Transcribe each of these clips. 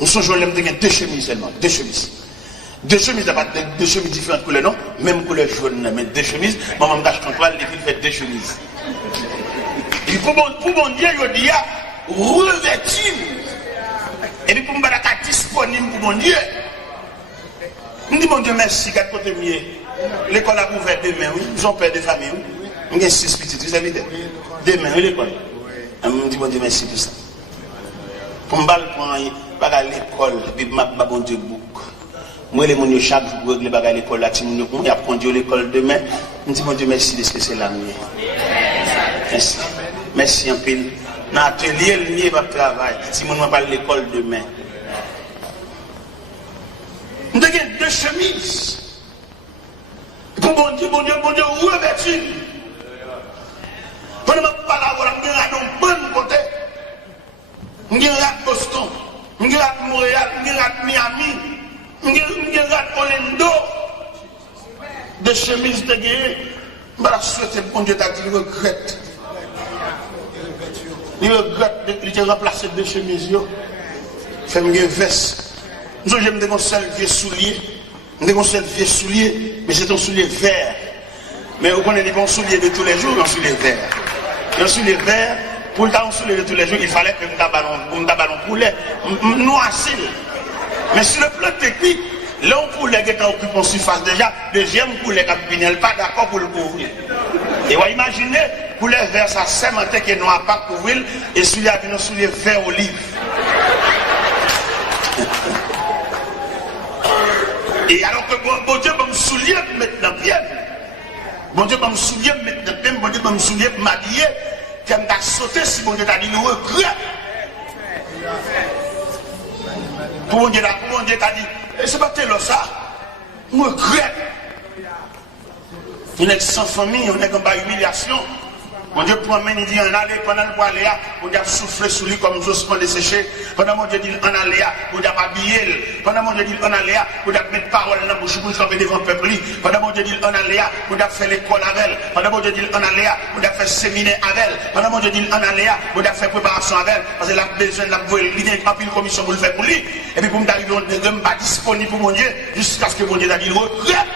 Nous sommes jeunes, nous avons deux chemises seulement, deux chemises. Deux chemises, pas deux chemises différentes couleurs, non? Même couleur jaune, mais deux chemises. Maman m'achète un toile, il fait deux chemises. Et pour mon Dieu, il dit, revêtu. Et puis pour me battre disponible pour mon Dieu. Je dis, mon Dieu, merci, quatre côtés mieux. L'école a ouvert demain, oui. Ils ont peur de famille, oui. On a 6 petits, vous savez, demain, oui, l'école. Je me dis, mon Dieu, merci pour ça. Pour me battre, pour à l'école, puis je me bon Dieu, bouc. Moi, les gens, chaque jour, je vais à l'école, là, je vais conduire l'école demain. Je me dis, mon Dieu, merci de ce que c'est là. Merci. Merci un peu. Dans l'atelier, le lieu va travailler. Si je ne vais pas à l'école demain. Nous avons deux chemises. Pour mon Dieu, revêtu. Pendant que je parle, je vais à un bon côté. Je vais à Boston. Je vais à Montréal. Je vais à Miami. Je vais à Orlando. Deux chemises de guerre. Je vais souhaiter que mon Dieu t'a dit, il regrette. Il regrette de remplacer deux chemises. Fait une veste. Nous avons un seul vieux soulier. Nous avons un seul vieux soulier, mais c'est un soulier vert. Mais vous connaissez les bons souliers de tous les jours, un soulier vert. Un soulier vert, pour le soulier de tous les jours, il fallait que nous ballon poulet, noisir. Mais sur le plan technique, l'homme poulet qui est occupé en surface déjà, deuxième poulet qui n'est pas d'accord pour le couvrir. Et vous imaginez, poulet vert, ça sémenté qui est noir pas couvrir, et celui-là a un soulier vert olive. Et alors que bon Dieu va me soulier maintenant bien. Bon Dieu va me soulier maintenant bien. Bon Dieu va me soulier m'habiller. Qui m'a sauté si bon Dieu t'a dit nous regret. Pour bon Dieu t'a dit, et c'est pas tel ça. Nous regret. On est sans famille, on est en humiliation. Mon Dieu promène, il dit en aller, pendant le aller, on a soufflé sur lui comme Jospin desséché. Pendant mon Dieu dit en aller, on a habillé. Pendant mon Dieu dit en aller, on a mettre parole dans la bouche pour camper devant le peuple. Pendant mon Dieu dit en aller, on a fait l'école avec elle. Pendant mon Dieu dit en aller, on a fait séminaire avec elle. Pendant mon Dieu dit en aller, on a fait préparation avec elle. Parce qu'elle a besoin de la l'idée en une commission pour le faire pour lui. Et puis pour me d'arriver, on n'est pas disponible pour mon Dieu jusqu'à ce que mon Dieu a dit le regret.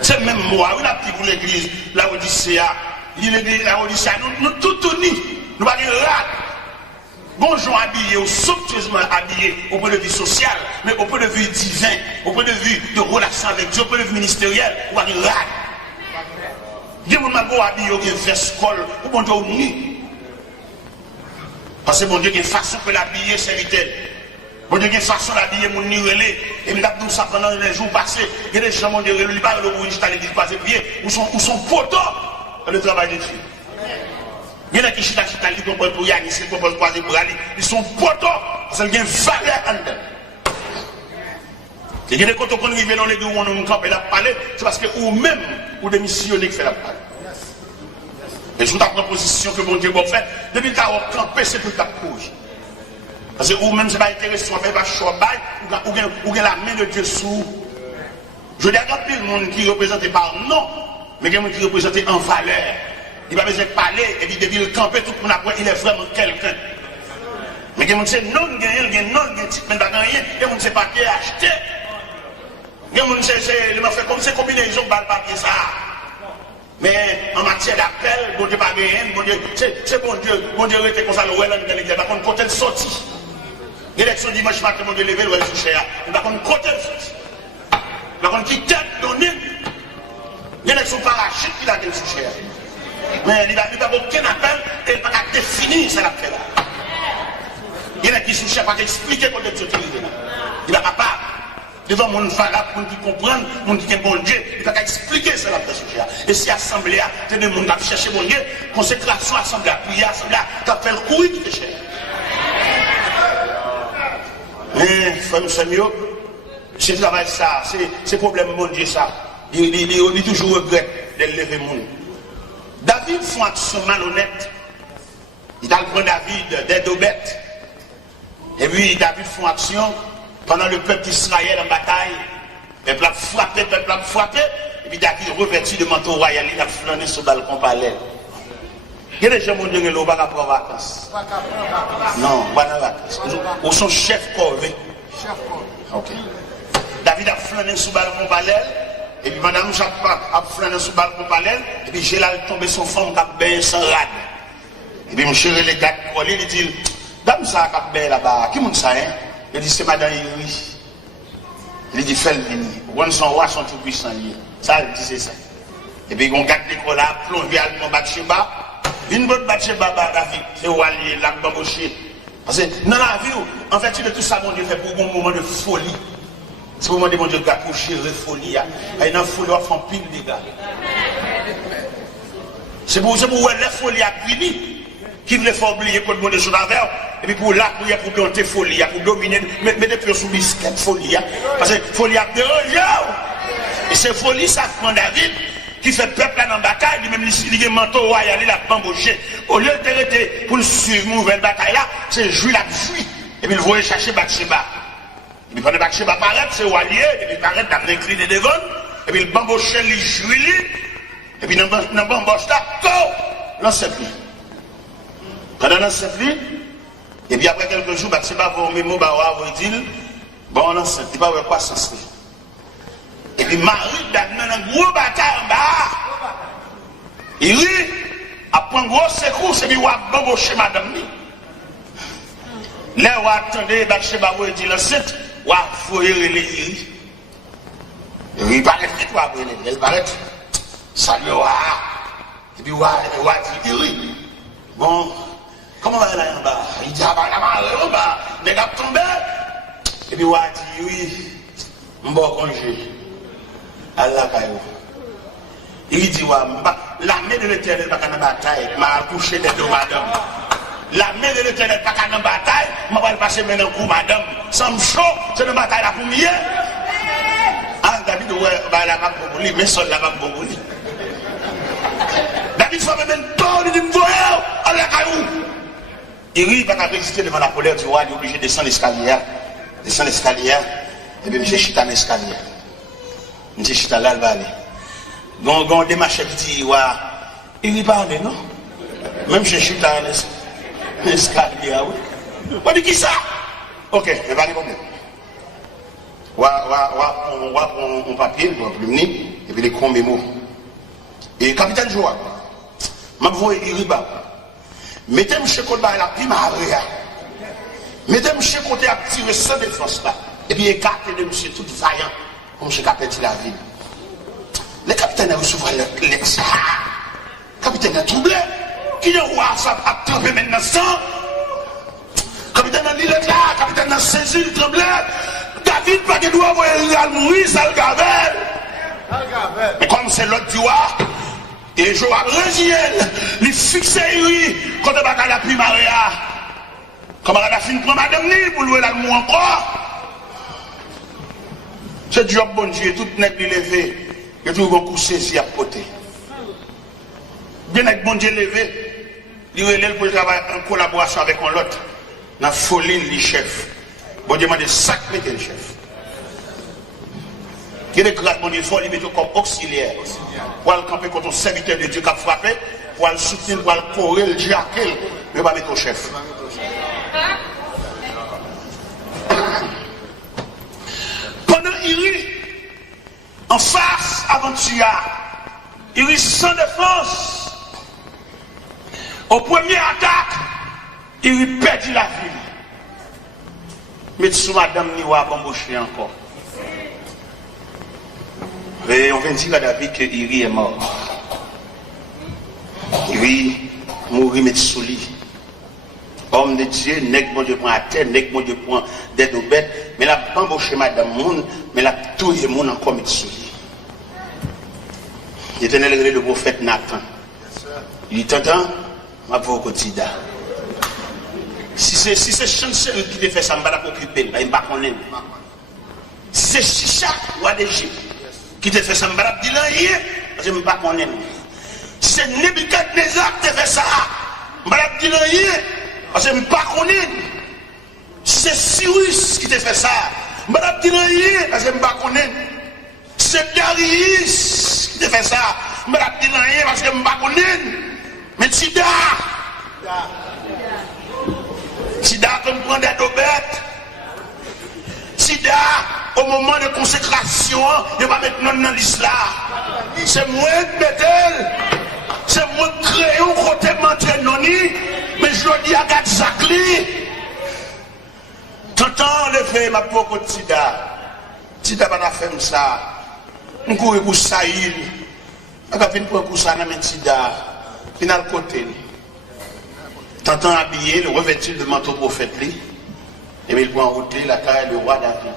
C'est même moi, on a dit pour l'église, la Odyssée, la Odyssée, nous tout unis, nous pas dire là. Bonjour habillés, ou somptueusement habillés au point de vue social, mais au point de vue divin, au point de vue de relation avec Dieu, au point de vue ministériel, on va dire là. Dieu m'a dit habillé au veste col, ou bon Dieu uni. Parce que bon Dieu a une façon que l'habiller, c'est vital. Bon Dieu, il y a une façon d'habiller mon nirelé. Et je me dis ça pendant les jours passés. Il y a des gens qui ont dit pas le rouge, t'as les croisés pieds. Où sont potos dans le travail de Dieu. Il y en a qui chita li comprennent pour Yannis, qui comprennent pour croiser pour aller. Ils sont potos. Parce qu'il y a une valeur en dedans. Il y a des côtés qu'on arrive dans les deux où on nous campe et la parler. C'est parce que vous-même, vous démissionnez que fait la parler. Et sous ta proposition que mon Dieu va faire, depuis que tu as campé, c'est tout ta cause. Parce que vous-même, c'est pas intéressant, on fait pas choix, ou la main de Dieu sous. Je dis à le monde qui représente par nom, mais il y a des gens qui représentent en valeur. Il va besoin de parler, et puis depuis le camper, tout le monde après, il est vraiment quelqu'un. Mais il y a des gens qui disent non, il y a non, il y a mais il y a rien, il y a des gens qui ne pas acheter. Il y a des gens qui fait comme ces combinaisons de papier ça. Mais en matière d'appel, bon Dieu pas rien, bon Dieu, c'est bon Dieu était comme ça, le well dans l'église, par contre, côté de sortie. L'élection dimanche matin, mon Dieu levé, le sous cher. Par contre, côté de sortie. Par contre, qui tête donnée, l'élection parachute qui l'a donné sous cher. Mais il n'a aucun appel, et il n'a pas définir ça l'appel. Il y en a qui sous cher, pas expliquer côté de sortie. Il n'a pas part. Devant mon valable, mon qui comprend, mon qui est bon Dieu, il va expliquer ça la presse. Et si l'assemblée a, c'est le monde qui a cherché mon Dieu, consécration, assemblée, prière, assemblée, tu as fait le couille qui te cherche. Mais, femme Samuel, c'est travail ça, c'est problème mon Dieu ça. Il toujours regrette de lever mon Dieu. David fait action malhonnête. Il a le point David d'Edobet. Et puis David fait action. Pendant le peuple d'Israël en bataille, le peuple a frappé, et puis David revêtu de manteau royal, il a flâné sur le balcon parallèle. Il y a des gens qui ont dit que pas prendre vacances. Non, pas de vacances. Ou son chef corvée. Ok. David a flâné sous le balcon parallèle. Et puis madame Jacques a flâné sous le balcon parallèle. Et puis j'ai là tombé son femme qui a bien sans rade. Et puis monsieur les gars collés, il dit, dame ça qui a bien là-bas, qui monte ça, hein? Il dit, c'est madame Yuri. Il dit, fais le venir. On son roi, son tout puissant. Ça, il dit, c'est ça. Et puis on garde l'école là, plongé à mon Bathsheba. Une bonne Bathsheba, David, c'est où aller, là, bambouché. Parce que dans la vie, en fait, tout ça, mon Dieu, fait pour un moment de folie. C'est pour moi de mon Dieu, pour chérir folie. Et dans la folie, on fait pile de dégâts. C'est pour la folie à fini. Qui voulait faire oublier que le monde est sur la verre. Et puis pour là, pour planter folie, pour dominer, mettre des pieds sous biscuit, folie. Parce que folie a dérangé. Et c'est folie, ça prend David, qui fait peuple là dans la bataille, lui-même, il est manteau royal, il a bambouché. Au lieu de t'arrêter pour suivre une nouvelle bataille là, c'est jouer la fuite. Et puis il voulait chercher Bathsheba. Et puis pendant Bathsheba paraît, c'est Walier, et puis il paraît d'après écrit des devants, et puis il bambouché, il jouit, et puis dans le bambouche là, l'enceinte. Pendant l'enceinte, et puis après quelques jours, Bathsheba va au même mot, va dire, bon, l'enceinte, il va voir quoi sens. Et puis Marie, dans une grosse bataille en bas, il rit, après un gros secousse, et puis il va bamboucher madame. Là, on attendait, Bathsheba va dire l'enceinte, on va fouiller les iri. Il paraît que toi, elle paraît, salut, et puis on va dire iri. Bon, comment va aller en bas? Il dit, ah bah, là, en bas, les gars tombés. Et puis on va dire, oui, on va congé. Allah Kayo. Il dit, l'armée de l'Éternel n'est pas dans la bataille, m'a accouché des deux madame. L'armée de l'Éternel n'est pas dans la bataille, m'a pas passer maintenant un coup madame. Sans me chaud, c'est une bataille là pour mieux. Ah, David, ouais, bah la m'a pour lui, mais seul la m'a pour lui. David, faut même un temps, il dit, voyons, Allah Kayo. Il rit, il va pas résister devant la colère du roi, il est obligé de descendre l'escalier. Descendre l'escalier, et puis j'ai chuté dans l'escalier. Je suis allé à l'Albanie. Donc, des machins qui disent, il n'y a pas de non? Même si je suis dans l'escalier, oui. On dit qui ça? Ok, il n'y a pas de problème. On va prendre un papier, on va prendre et puis les crons mémo. Et capitaine Joa, je vais vous dire, mettez-moi chez côté la prime à rien. Mettez-moi chez côté à tirer sans défense là. Et puis écartez de monsieur tout vaillant. Comme je capitaine la ville. Le capitaine a reçu l'ex. Le capitaine a troublé. Qui est roi, ça a trempé maintenant sang. Le capitaine a dit là, le capitaine a saisi, il tremblait. David, pas de doigt, il a mourir, ça le gavel. Mais comme c'est l'autre du roi, et Joab Régiel, il fixait, lui, quand il va à la primaria. Comment il a fini pour madame ni, pour louer la mou encore. C'est Dieu bon Dieu, tout n'est pas levé, et tout le coup saisi à poter. Bien avec bon Dieu levé, il relève pour travailler en collaboration avec un autre, dans la folie, le chef. Bon Dieu m'a dit, sac, mettez le chef. Il y a des grâces, bon Dieu, il faut le mettre comme auxiliaire. Pour le camper contre un serviteur de Dieu qui a frappé, pour le soutenir, pour le courir, le diaquer, mais pas mettre au chef. Il rit en face aventure, il rit sans défense. Au premier attaque, il rit perdu la vie. Mais sous madame Niwa bambouché encore. Et on vient dire à David que Iri est mort. Iri mourit mais sous lui. Homme de Dieu, nèg bon Dieu prend à terre, nèg bon Dieu prend des deux bêtes, mais la bambouché madame moun, mais la touille moun encore met sous lui. L'Éternel est le prophète Nathan. Il dit, t'entends? Ma pauvre quotidien. Si c'est chanceux qui te fait ça, je ne vais pas t'occuper, je ne vais pas connaître. Si c'est Chicha, roi d'Égypte, qui te fait ça, je ne vais pas dire rien, je ne vais pas connaître. Si c'est Nebuchadnezzar qui te fait ça, je ne vais pas dire rien, parce que je ne vais pas connaître. Si c'est Cyrus qui te fait ça, je ne vais pas dire rien, parce que je ne vais pas connaître. Si c'est Darius qui te fait ça, je ne vais pas dire rien, parce que je ne vais pas connaître. Mais Sida, comme prend des dobettes. Sida, au moment de consécration, il va maintenant dans l'islam. C'est moi qui mets, c'est moi qui crée un côté mentir noni, mais je le dis à Gatzakli. T'entends le fait, ma pauvre Sida. Sida va faire ça. On court pour Saïd. On va venir pour ça dans le Sida. Final côté. T'entends habillé, le revêtu de manteau prophète. Et bien il prend en route la carrière du roi David.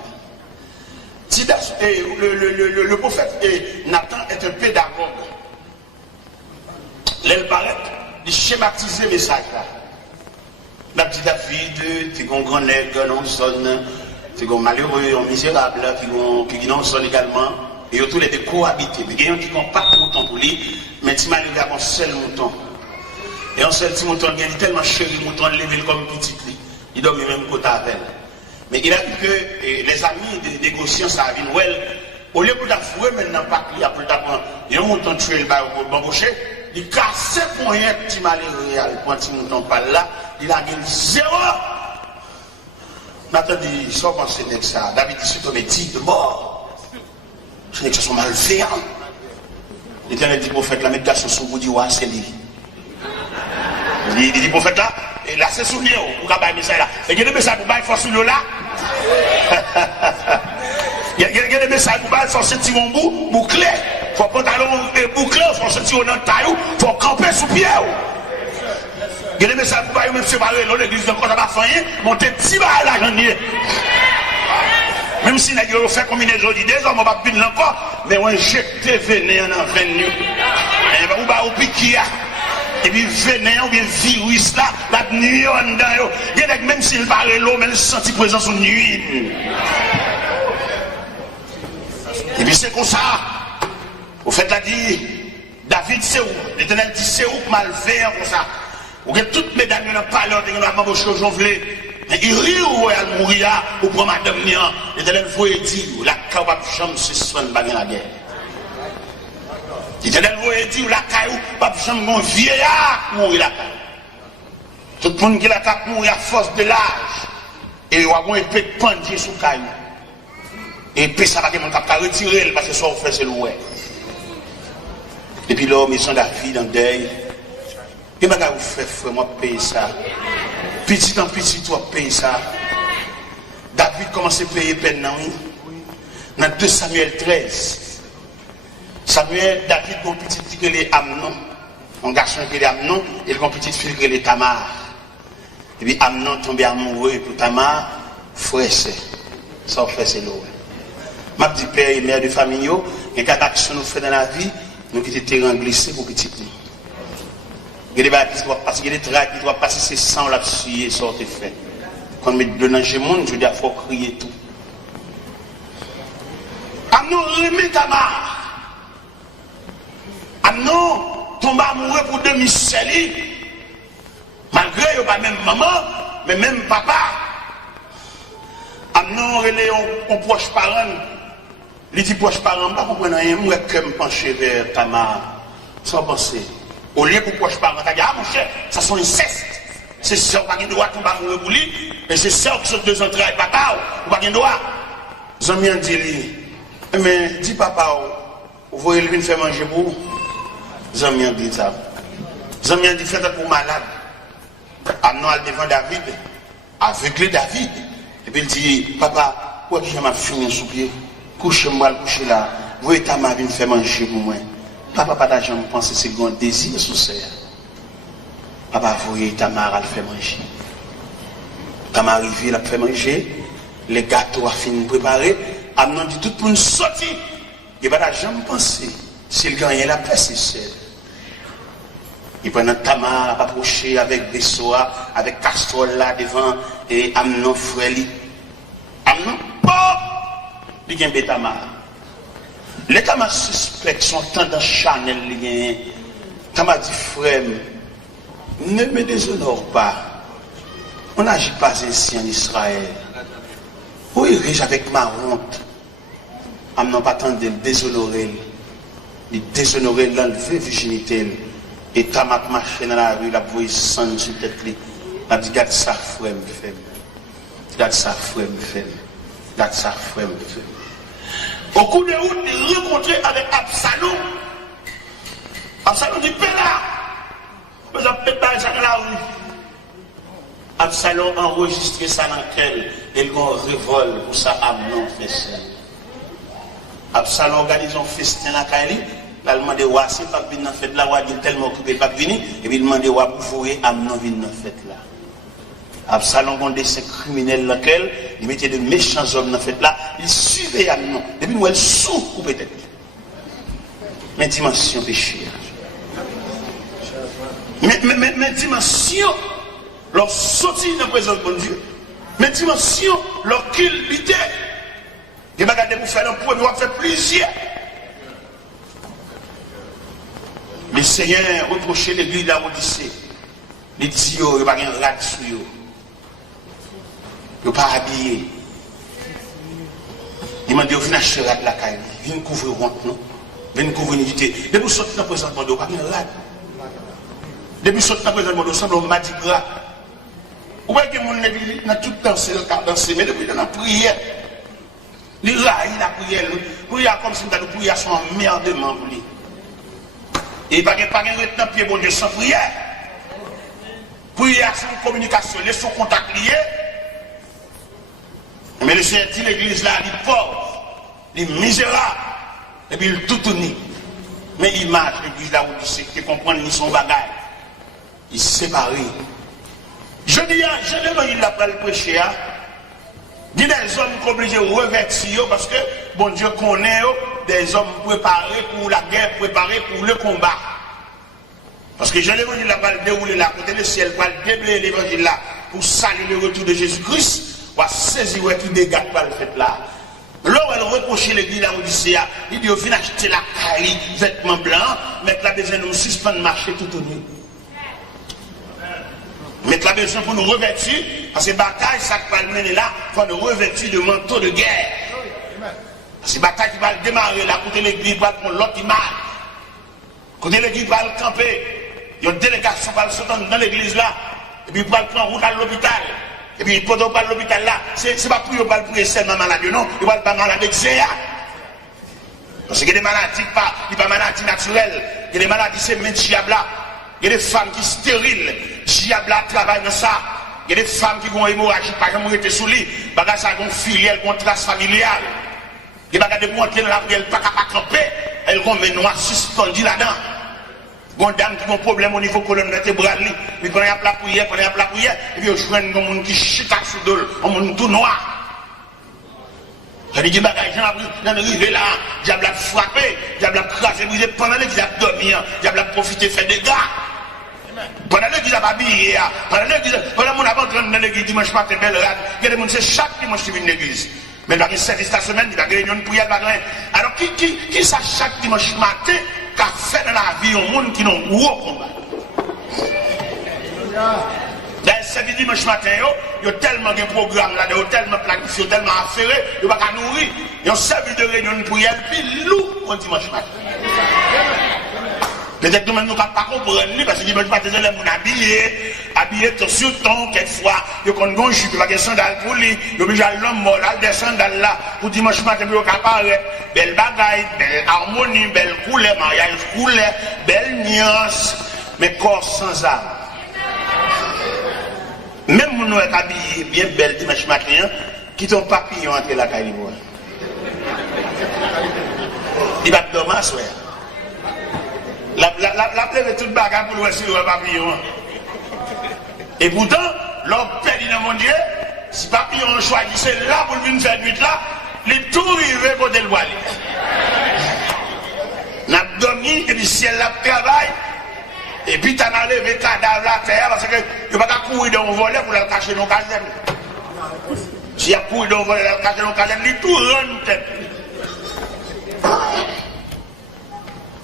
Le prophète Nathan est un pédagogue. L'aile paraît, il schématise le message là. La petite David, tu es un grand nègre, non sonne, tu es un malheureux, un misérable, qui non sonne également. Et tous les deux cohabiter. Il y a un qui n'a pas de mouton pour lui, mais tu m'as levé à un seul mouton. Et un seul petit mouton, il est tellement chéri, le mouton levé comme petit lit. Il dort même côté avec. Mais il a dit que les amis de négociants, ça a vu Noël. Au lieu d'avouer maintenant, pas qu'il y a plus d'apprendre, il y a un mouton tué le bas au bambouché, il casse pour rien, petit malheureux, il petit mouton pas là, il a gagné 0. Maintenant, il sort dans ce nègre ça. David dit, c'est tombé 10 de mort. Ce nègre, sont malveillants. L'Éternel dit, prophète, la méditation sur vous dit, ouais, c'est lui. Il dit, prophète là, et là, c'est souvenir, pour qu'il y ait des messages là. Et il y a des messages pour qu'il force sur là. Il y a des messages pour qu'il force sur mon bout, bouclé. Il faut pantalon bouclé, il faut sortir dans le taillou, il faut camper sous pied. Il y a des messages pour qu'il même séparer l'église de quoi ça va faire, monter petit bas là, j'en ai. Même si nous fait combinaison d'idées, on va pas venir encore, mais on injecte venin en venu. Et on va au piquer. Et puis venin ou bien virus là, la nuit en dedans. Il y a même s'il parle l'eau, mais il sent présence en nuit. Et puis c'est comme ça. Au fait, là dit, David c'est où? L'Éternel dit c'est où mal faire comme ça. Ou que toutes mes dames n'ont pas l'heure de nous avoir chose jonflée. Il rit ou elle mourir ou pour madame Nian. L'Éternel vous dit, la capable chambre se soigne pas la guerre. L'Éternel vous dit, la caillou, pas chambre mon vieillard mourir la caillou. Tout le monde qui la cap mourir à force de l'âge. Et il a un épée de pendier sous caillou. Et puis ça va que mon cap retirer parce que ça vous fait c'est louer. Et puis l'homme, ils sont David en deuil. Et bien, vous faites, frère, moi, payer ça. Petit en petit, toi, payer ça. David commence à payer peine, non? Dans 2 Samuel 13. David, mon petit fille qui est Amnon. Un garçon qui est Amnon, et mon petite fille qui est Tamar. Et puis Amnon tombe amoureux pour Tamar, frère, c'est. Ça, frère, c'est l'eau. Ma petite père et mère de famille, il y a des actions nous faisons dans la vie, nous qui étions terrain glissé pour petit fille. Il y a des bâtisses qui doivent passer, il y a des traits qui doivent passer, c'est sans la suyer, ça a été fait. Quand on met de l'ange monde, je dis, il faut crier tout. Amnon remet Tamar. Amnon tombe amoureux pour demi-sel. Malgré il n'y a pas même maman, mais même papa. Amnon relève un proche parent. Il dit proche parent, je ne comprends pas rien, moi je me penche vers Tamar. Sans penser. Au lieu pour proche parent, tu dis, ah mon cher, ça sont incestes. C'est ça, on n'a pas de droit de tomber amoureux pour lui. Mais c'est ça qui sont 2 entrailles, papa, on n'a pas de droit. Zami a dit, mais dis papa, vous voyez lui faire manger pour vous. Zami a dit ça. Zami a dit, faites pour malade. Amnon al devant David, aveuglé David. Et puis il dit, papa, pourquoi je m'ai fini sous pied? Couchez-moi, couchez là. Vous voyez ta mère faire manger pour moi. Papa, pas d'argent, je pense que c'est un désir sous ça. Papa, vous voyez ta mère à faire manger. Tamar arrive, il a fait manger. Les gâteaux a fini de préparer. Amnon dit, tout le monde sorti. Il n'y a pas d'argent, je pense. S'il gagne la paix, c'est seul. Il prend Tamar, approché avec des soies, avec casserole là devant, et Amnon frère. Amnon, il y a un Tamar. Les Tamar suspects sont tendance Chanel. Tamar dit, frère, ne me déshonore pas. On n'agit pas ainsi en Israël. Oui, riche avec ma honte. Amnon pas tant de déshonorer. Il déshonorer l'enlever virginité. Et ta m'a marché dans la rue, la voix sonne sur tête. La dit, garde ça, frère, me fait. Garde ça, frère, me fait. Garde ça, frère, me fait. Au cours de route, il rencontré avec Absalom. Absalom dit, paix là. Mais ça peut pas dans la rue. Absalom enregistré ça dans lequel il y a un révolte pour ça, Amnon fait ça. Absalom organise un festin à Kaili. Il a demandé à si pas venir dans la fête là, il est tellement occupé pas venir. Et puis il a demandé à pour voir Amnon venir dans la fête là. Absalom a des criminels lequel il mettait de méchants hommes dans la fête là. Il suivait Amnon. Depuis nous, elle souffre ou peut-être. Mais dimension péché. Mais dimension, leur sortie dans la présence de Dieu. Mais dimension, leur culpité. Il va garder pour faire un point, il va faire plusieurs. Le Seigneur reprochait l'église d'Odyssée. Il dit, il n'y a pas de rade sur eux. Il n'y a pas habillé. Il m'a dit, il faut acheter rade la caille. Il vient couvrir honte, non? Il vient couvrir l'unité. Depuis que vous sortez dans le présent de Dieu, il n'y a pas de rade. Depuis que vous sortez dans le présent de Dieu, il semble un madi gras. Vous voyez que mon église n'a tout dansé, mais depuis dans la prière. Il raille la prière. Prière comme si nous prière son emmerdement pour lui. Et il n'y a pas de retenant pied bon Dieu sans prière. Prière sans communication, laissez son contact lié. Mais le Seigneur dit l'église là, il est pauvre, il est misérable, et puis il est tout uni. Mais il marche l'église là où il sait qu'il comprend ni son bagage. Il est séparé. Je dis, je demande il n'a pas le prêcher. Il y a des hommes qui sont obligés de revêtir parce que bon Dieu connaît des hommes préparés pour la guerre, préparés pour le combat. Parce que je l'évangile là va le dérouler là, côté le ciel, va le déblayer l'évangile là pour saluer le retour de Jésus-Christ, va saisir tout dégât par le fait là. Là où elle reprochait l'église là où il dit au final acheter la caille, vêtements blancs, mettre la besoin de nous suspendre marcher tout au nuit. Mettre la besoin pour nous revêtir, parce que bataille, ça va le mener là, pour nous revêtir de manteau de guerre. Parce que bataille qui va démarrer là, côté l'église va prendre l'autre image. Côté l'église va le camper. Il y a une délégation qui va le sauter dans l'église là, et puis il va prendre route à l'hôpital. Et puis pendant qu'il va à l'hôpital là, c'est pas pour le prier seulement malade, non, il va pas malade avec Zéa. Parce qu'il y a des maladies qui ne sont pas maladies naturelles, il y a des maladies qui sont diabla. Il y a des femmes qui sont stériles, diabla travaille dans ça. Il y a des femmes qui ont hémorragie, par exemple, qui ont été sous lit, bagage ça, qui ont filiale, qui ont trace familiale. Il y a des gens qui ont la elle pas capable de camper, elles ont des noirs suspendus là-dedans. Il y a des dames qui ont un problème au niveau colonne vertébrale, puis quand il y a la prière, et puis ils jouent un monde qui chute sous d'eux, un monde tout noir. Il y a des bagages dans le rivet là, diable a frappé, diable a crasé, brisé, pendant l'église a dormi, diable a profité, fait des gars. Pendant l'église a habillé, pendant mon avant dans l'église dimanche matin, belle rade, il y a des gens c'est chaque dimanche qui viennent de l'église. Mais dans le service la semaine, il y a des réunions de prière, alors qui ça chaque dimanche matin, qu'a fait dans la vie un monde qui n'ont gros combat. Dans le service dimanche matin, il y a tellement de programmes là, il y a tellement planifié, tellement affairé, il n'y a pas qu'à nourrir. Il y a un service de réunion de prière, puis loup pour dimanche matin. Peut-être que nous ne pouvons pas comprendre, parce que dimanche matin, les gens habillés sur ton, quelquefois, ils ont un jupe, ils ont des sandales pour lui, ils ont déjà l'homme mort, des sandales là, pour dimanche matin, ils ont apparaître, belle bagaille, belle harmonie, belle couleur, mariage couleur, belle nuance, mais corps sans âme. Même nous sommes habillés bien belle dimanche matin, qui ton papillon entre la caille. Il va dommage, ouais. La plève toute bagarre pour le sur le papillon. Et pourtant, l'homme perdu dans mon Dieu, si papillon choisissait là pour venir faire nuit là, les tout rivés pour le voile. N'a dormi et puis ciel là travail. Et puis tu as levé cadavre à terre parce que tu ne vas pas courir dans le volet pour le cacher dans le caserne. Si tu as couru dans le volet pour le cacher dans le caserne, il tout rend tête.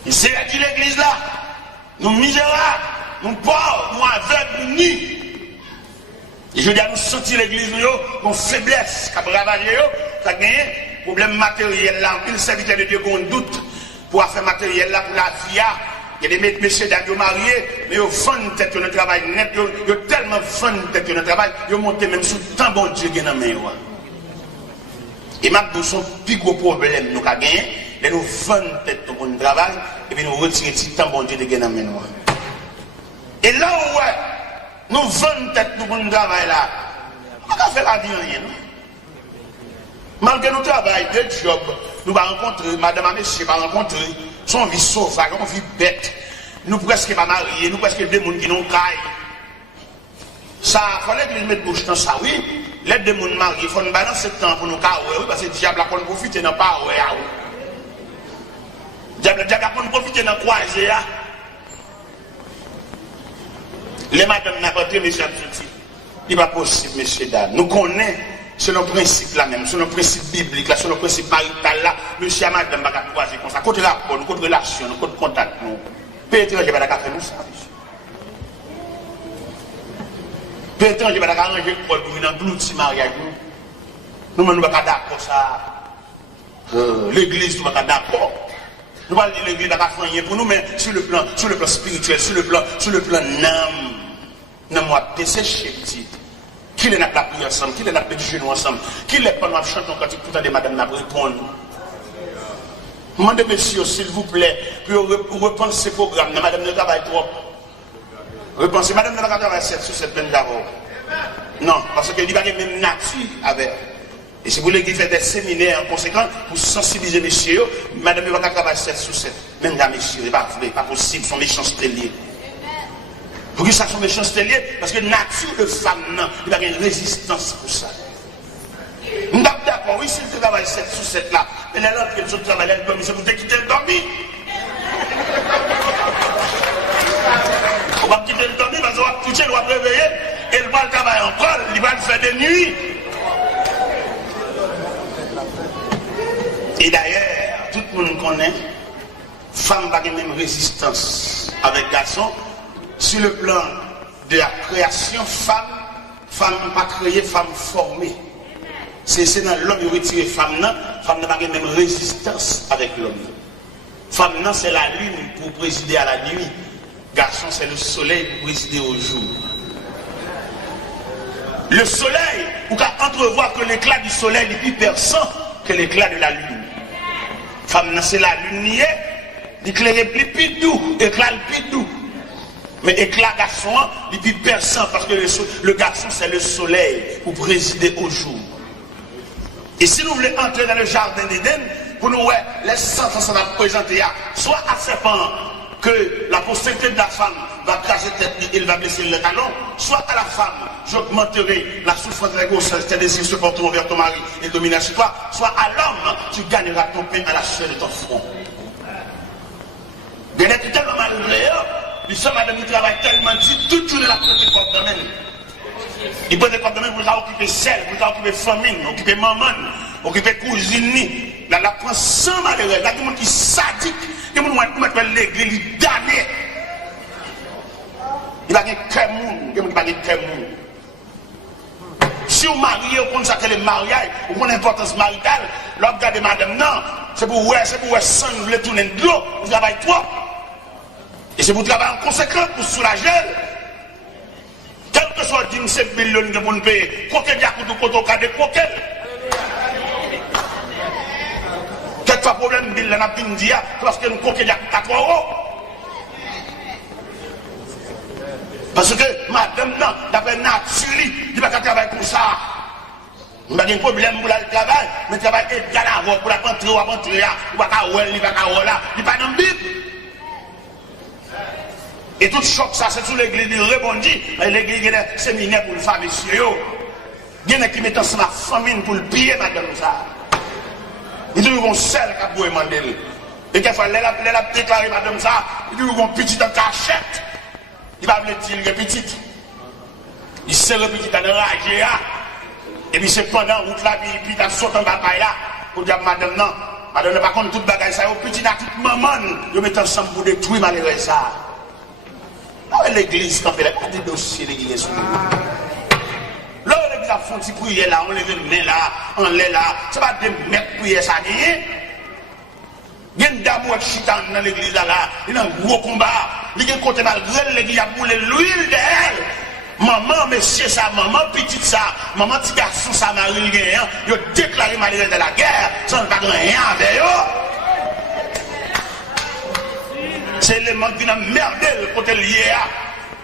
C'est dit l'église là, nous misérables, nous pauvres, nous aveugles, nous nus. Et je dis à nous sentir l'église, nous faiblesse, qui a ravagé, ça a gagné, problème matériel là, en plus, serviteur de Dieu qu'on doute pour faire matériel là pour la vie, Il y a des messieurs qui sont mariés, mais ils vendent tête dans le travail net, ils ont tellement vendent tête dans le travail, ils ont monté même sous tant bon Dieu qui est dans la main. Et maintenant, son plus gros problème, nous avons gagné, c'est nous vendons tête dans le travail, et puis nous retirons tant bon Dieu qui est dans la main. Et là où nous vendons tête dans le travail, là, on va faire la vie rien. Malgré notre travail, de job, nous allons rencontrer, madame et monsieur, va rencontrer, son vie sauvage, on vit bête. Nous presque pas mariés, nous presque des gens qui n'ont caille. Ça, il fallait que nous mettions bouche dans ça, oui. Les deux gens mariés, il faut nous balancer le temps pour nous cailler, oui, parce que le diable a pour nous profiter dans pas, oui. Le diable a pour nous profiter dans quoi, les madames n'ont pas de messieurs, il n'est pas possible, messieurs, dames. Nous connaissons. C'est le principe là même, c'est le principe biblique là, c'est le principe marital là. Monsieur et madame va croiser comme ça. Côté rapport, côté relation, côté contact, nous. Pays étranger va faire nous ça. Pays étranger va arranger pour nous dans l'outil mariage. Nous ne sommes pas d'accord ça. L'église, nous ne sommes pas d'accord. Nous allons dire l'église n'a pas fait pour nous, mais sur le plan spirituel, sur le plan âme, nous avons desséché petit. Qui est la prière ensemble, qui est la du genou ensemble, qui est pas nous chanter quand tout le temps de madame n'a répondre. Demandez messieurs, s'il vous plaît, pour repenser ce programme, madame ne travaille trop. Repensez, madame ne travaille 7 sur 7 peine d'abord. Non, parce qu'il n'y a pas de même nature avec. Et si vous voulez qu'il fait des séminaires en conséquence pour sensibiliser messieurs, madame ne va pas travailler 7 sur 7. Même dans messieurs, ce n'est pas possible, son méchanceté liée. Pour que ça soit méchanceté liée, parce que la nature de femme, il y a une résistance pour ça. Nous sommes d'accord, oui, si tu travailles 7 sur 7 là, mais là, l'autre qui travaille, elle dormit, c'est pour te quitter le dormi. On va quitter le dormi parce qu'on va toucher, on va réveiller, et il va le travailler encore, il va le faire des nuits. Et d'ailleurs, tout le monde connaît, femme n'a pas même résistance avec garçon. Sur le plan de la création, femme pas créée, femme formée. C'est dans l'homme qui retire femme n'a pas même résistance avec l'homme. Femme c'est la lune pour présider à la nuit. Garçon c'est le soleil pour présider au jour. Le soleil, vous pouvez entrevoir que l'éclat du soleil est plus perçant que l'éclat de la lune. Femme c'est la lune, l'éclair est plus doux, l'éclat est plus doux. Mais éclat garçon, il dit perçant parce que le garçon c'est le soleil pour présider au jour. Et si nous voulons entrer dans le jardin d'Éden, pour nous, les sentences qu'on a présentées, soit à serpent que la postérité de la femme va craser tête et il va blesser le talon, soit à la femme, j'augmenterai la souffrance de la grossesse, tes désirs se porteront vers ton mari et dominera sur toi, soit à l'homme, tu gagneras ton pain à la chair de ton front. Bien être tellement malgré les femmes madame travaillent tellement dit toute journée la petite porte de main. Ils prennent des portes de main pour occuper celle, pour occuper famille, occuper maman, occuper cousine. Là, la prend sans malheur. Là, il y a des gens qui sont sadiques, des gens qui mettent l'église, ils damnent. Il va y avoir cœur moun, des gens qui va avoir cœur moun. Si vous mariez, vous connaissez le mariage, vous connaissez l'importance maritale, là, vous regardez madame, non, c'est pour vous sang, vous voulez tourner de l'eau, vous travaillez trop. Et c'est pour travailler en conséquence, pour soulager. Quel que soit le 17 millions que vous payez, quoi qu'il y a pour tout cas de quoi quel soit problème, il y a un dia, parce que nous quoi qu'il y a 4 euros. Parce que madame, non, d'après nature, il ne va pas travailler comme ça. Il n'y a pas de problème pour le travail, mais le travail est égal à pour la rentrer, ou à rentrer, il ne va pas là, il ne va pas là, il n'est pas dans le Bible. Et tout choc, ça, c'est tout l'église, il répondit, l'église, il y a des séminaires pour les femmes, messieurs. Il y a qui mettent ensemble la famine pour le piller, madame, ça. Il dit qu'on seul qui a beau demander. Et quelquefois, elle a déclaré, madame, ça, il dit qu'on petit en cachette. Il va me dire, il est petit. Il sert le petit dans le rage, et puis c'est pendant route là, puis il a sauté en bataille là, pour dire, madame, non, madame, ne pas contre toute bagaille, ça, au petit, dans toute maman, ils mettent ensemble pour détruire, malgré ça. L'église, quand elle a pas de dossier, l'église. Là, l'église a fait un petit prière là, on lève le main là, on l'est là. C'est pas de mettre prière ça, Il y a une dame qui chita dans l'église là, il y a un gros combat. Il y a un côté malgré l'église, il a boulé l'huile d'elle. Maman, monsieur, ça, maman, petite ça, maman, petit garçon, ça, Marie, il a déclaré malgré de la guerre, sans pas rien avec eux. C'est l'élément qui n'a merdé le côté lié à.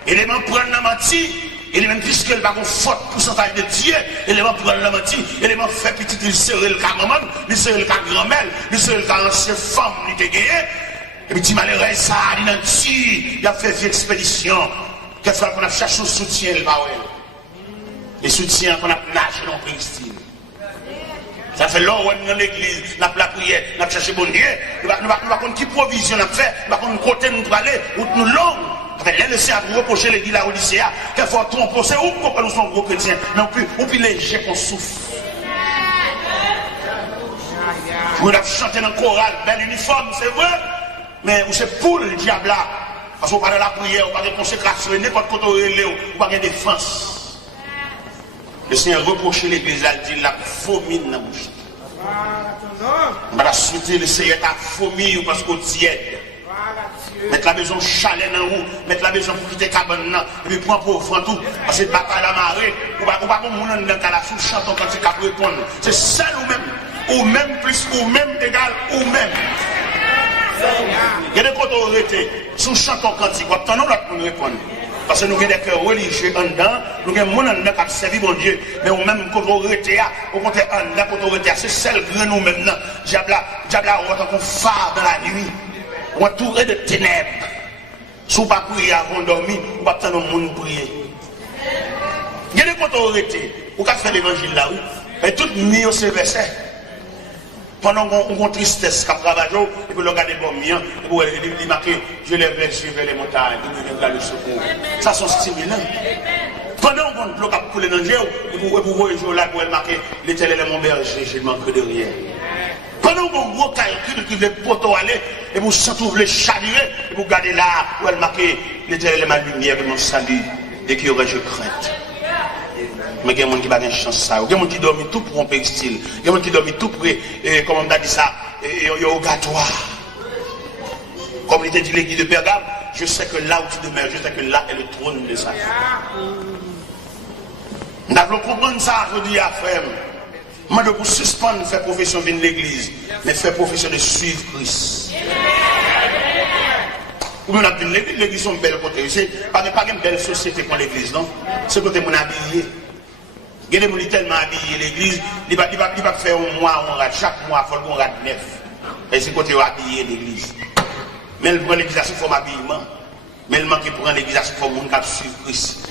L'élément prendre la menti, l'élément puisque il va avoir fort pourcentage de Dieu, l'élément prendre la menti, l'élément fait petit, il serait le cas maman, il serait le cas grand-mère, il serait le cas ancienne femme, il était gagné. Et puis, il malheureux, ça, il a dit, il a fait une expédition. Quelquefois qu'on a cherché un soutien, le baouel. Les soutiens qu'on a nagé dans le Christine. Ça fait longtemps qu'on est dans l'église, on a la prière, on a cherché bon Dieu. Nous ne savons pas qui provision on a fait, nous ne savons pas côté nous aller, ou nous longs. Là, le Seigneur a reproché l'église à Odyssée, quelquefois tromper, c'est où qu'on nous sommes gros chrétiens, mais on peut léger qu'on souffre. Vous avez chanté dans le choral, bel uniforme, c'est vrai, mais c'est pour le diable là. Parce qu'on parle de la prière, on parle de consécration, n'importe quoi, on parle de défense. Le Seigneur reproche l'église, il dit la vomine dans la bouche. On va la souhaiter, le Seigneur a vomi parce qu'on tiède. Mettre la maison chalet dans vous, mettre la maison pour quitter cabane, et puis prendre pour offrir tout. Parce que bataille la marée, ou pas comme mon nom dans la sous chanton quand il cap répondre. C'est ça ou même plus, ou même égal, ou même. Il y a des côtés arrêtés, sous chanton cantique, on attend nous répondre. Parce que nous avons des cœurs religieux en dedans, nous avons des gens qui ont servi mon Dieu, mais au même côté arrêté, au côté en dedans, côté arrêté, c'est celle que nous maintenant. Diable, on va comme phare dans la nuit, on entouré de ténèbres. Si on ne pas prier avant de dormir, on ne va pas attendre le monde prier. Il y a des côtés arrêtés, on va faire l'évangile là, et tout mis au verset. Pendant qu'on tristesse, qu'on travaille, et puis on regarde les bombes, et puis il marque, je lève les yeux vers les montagnes, et puis le secours. Ça, c'est stimulant. Pendant qu'on bloque à couler dans le Dieu, et puis vous voyez là, pour marquer, l'Éternel est mon berger, je ne manque de rien. Pendant qu'on gros calcul, qui veut poteau aller, et vous sentez les chaluer, et vous regardez là, où elle marque, l'Éternel est ma lumière, et mon salut, et qui aurais-je crainte. Mais il y a des gens qui n'ont pas de chance. Il y a des gens qui dorment tout pour un péristyle. Il y a des gens qui dorment tout pour, comme on a dit ça, au gâtoir. Comme il était dit l'église de Pergame, je sais que là où tu demeures, je sais que là est le trône de sa vie. Nous devons comprendre ça, je dis à frère. Moi, je vous suspendre faire profession de l'église, mais faire profession de suivre Christ. Ou bien on a dit l'église, c'est une belle côté. C'est pas une belle société pour l'église, non? C'est côté mon habillé. Il y a des gens tellement habillés l'église, il va faire un mois, chaque mois, il faut qu'on rate neuf. Et c'est côté habillé l'église. Mais pour l'église, il faut m'habillement. Mais il manque pour l'église, il faut qu'on suive Christ.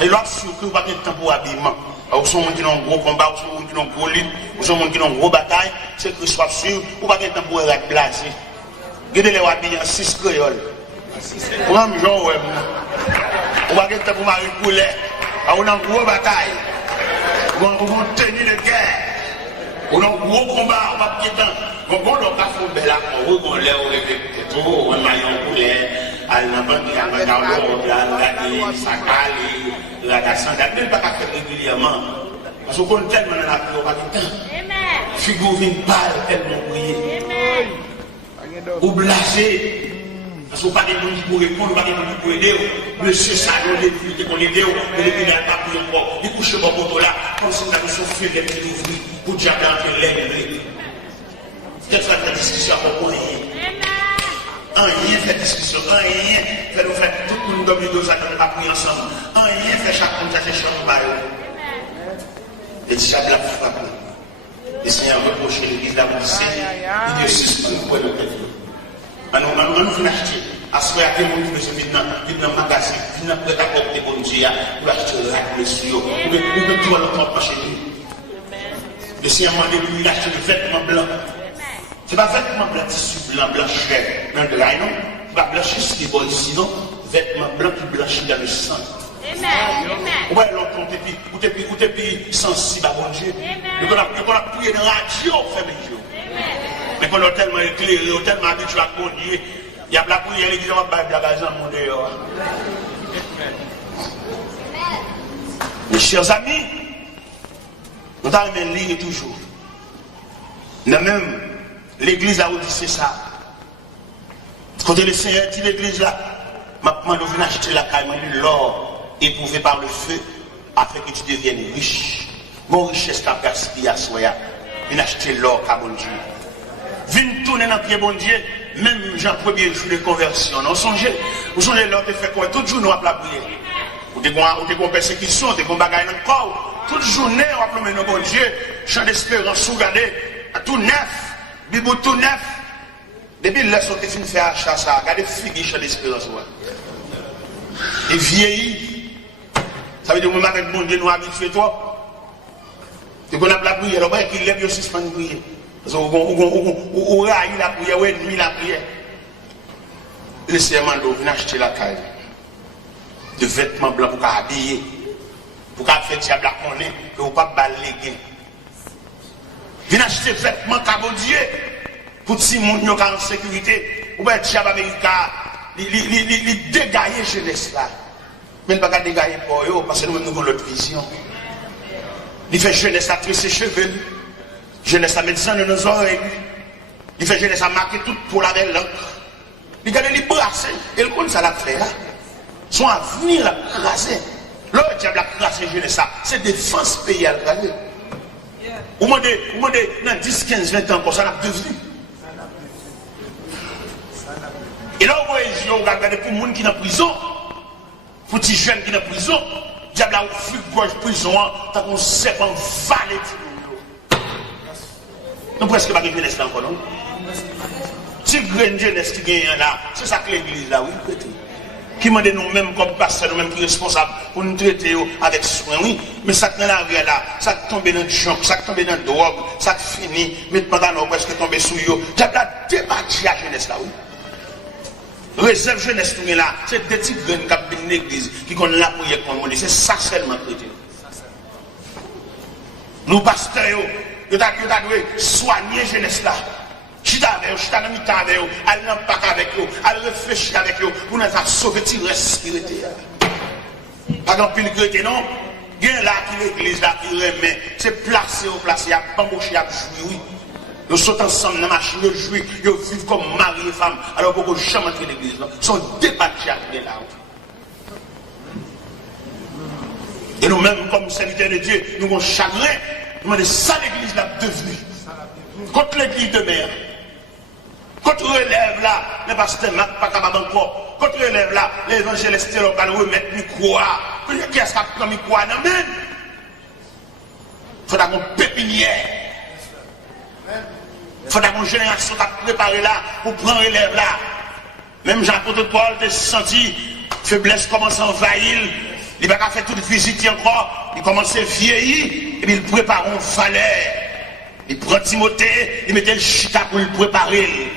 Et l'autre suivre Christ, il n'y a pas de temps pour habillement. Ou sont gens qui ont un gros combat, ou sont gens qui ont un gros livre, ou sont gens qui ont une grosse bataille, c'est Christ soit suivre, ou pas de temps pour être placé. Regardez les habillés en 6 créoles. Ou un jour, ouais, ou pas de temps pour Marie Poulet, ou une grosse bataille. Ou on tenir de guerre, ou un gros combat, on va quitter. Bon, on va faire un bel accord, on l'a on va maillon poulet, on va regarder sa cale, la sandale, même pas faire régulièrement. Parce qu'on est tellement dans la vie, on va quitter. Figure vient pâle, tellement brillée. Ou blasé. Parce qu'on n'a pas de gens qui pour répondre, pas de gens qui pour aider. Monsieur Salon, il qu'on aide, il n'a pas pris encore. Il couche au poteau là, comme si on avait soufflé des petits ouvriers pour dire qu'un l'air de peut-être faire des discussions pour rien. Rien fait discussion, rien fait nous faire tout le monde dominer deux accords, pas pris ensemble. Rien fait chacun de ses choses par eux. Et diable a frappé. Le Seigneur reproche l'église là, il dit suspend pour le péché. On nous acheter. À ce moment-là, il y a des gens qui viennent dans le magasin, qui viennent prêter à porter pour nous dire, pour acheter la blessure, ou bien tout le monde chez nous. Le Seigneur m'a dit, il achète des vêtements blancs. Ce n'est pas vêtements blancs, tissu blanc, blanchir dans le drain, non. Ce n'est pas blanchir ce qui est bon ici, non. Vêtements blancs qui blanchissent dans le sang. Ouais, l'autre, ou t'es plus sensible à mon Dieu. Et qu'on a prié dans la radio, frère Dieu. Mais qu'on a tellement éclairé, tellement habitué à mon Dieu. Il y a de la prière, l'église va pas de la raison, mon Dieu. Mes chers amis, nous avons lire toujours. Même l'église a dit c'est ça. Quand le Seigneur dit l'église là, maintenant nous venons acheter la caille, l'or éprouvé par le feu, afin que tu deviennes riche. Bon richesse qu'a gaspillé à soi, viens acheter l'or qu'a bon Dieu. Viens tourner dans le pied bon Dieu, même Jean premier jour de conversion. Non, songez, vous songez l'or te fait quoi? Tout jour nous avons la prière. Ou des persécutions, des bagailles dans le corps. Toute journée, on va promener bon Dieu, chant d'espérance, regardez, tout neuf, Bible tout neuf. Depuis là, on te fait achat ça, regardez, figure chant d'espérance. Et vieilli, ça veut dire que avec bon Dieu, nous habitués toi. Tu connais la prière, alors qu'il lève aussi suspend la prière. Parce qu'on raille la prière, ou ennemi la prière. Le serment d'eau, vient acheter la caille. De vêtements blancs pour habiller. Pour faire diable à connaître, que vous ne pouvez pas balayer. Viens acheter des vêtements à bon Dieu. Pour si moun yo en sécurité, ou bien diable américain, il dégailler jeunesse là. Mais il ne va pas dégailler pour eux, parce que nous avons l'autre vision. Il fait jeunesse à tresser ses cheveux, jeunesse à mettre ça dans nos oreilles, il fait jeunesse à marquer tout pour la belle l'encre. Il garde les brasser, et le compte ça l'a fait. Son avenir l'a crasé. L'autre diable a crasé jeunesse, c'est défense pays à le Ou demandez, dans 10, 15, 20 ans, pour ça l'a devenu. Et là, vous regardez pour les gens qui sont en prison, pour les jeunes qui sont en prison, le diable a ouvert gorge prison, tant qu'on sait pas valer. Nous presque pas de jeunesse encore, non? Si le grand jeunesse qui gagne là, c'est ça que l'église là, oui, peut-être. Qui m'a dit nous-mêmes comme pasteurs, nous-mêmes qui sommes responsables pour nous traiter avec soin, oui. Mais ça qui est dans la vie là, ça qui tombe dans le junk, ça qui tombe dans le drogue, ça qui finit, mais pendant nous presque tomber sous eux. Le diable a débattu la jeunesse là, oui. Réserve jeunesse tout là, c'est des petits graines qui ont une église qui connaissent la prière comme on dit, c'est ça seulement chrétien. Nous pasteurs, nous devons soigner jeunesse là. Chita avec eux, chita dans le temps avec eux, aller dans le parc avec eux, aller réfléchir avec eux, pour nous sauver le reste spirituel. Pas dans pile chrétien, non? Il y a là qui l'église là qui remet, c'est placé au placé, il y a bambouché, il y a joué, oui. Ils sont ensemble dans la machine, ils jouent, ils vivent comme mari et femme, alors qu'on ne peut jamais entrer dans l'église. Ils sont débattus avec là. Et nous-mêmes, comme serviteurs de Dieu, nous avons chagrin, nous demandons ça l'église là devenue. Contre l'église de mer, contre l'élève là, les pasteurs ne sont pas capables encore. Contre l'élève là, l'évangéliste local remettre le micro. Qu'est-ce qu'on prend le micro? Il faut avoir une pépinière. Il faut avoir une génération qui a préparé là pour prendre l'élève là. Même Jean-Apôtre Paul a senti faiblesse commence à envahir. Il n'a pas fait toute visite encore. Il commence à vieillir et puis il prépare une valeur. Il prend Timothée, il mettait le chita pour le préparer.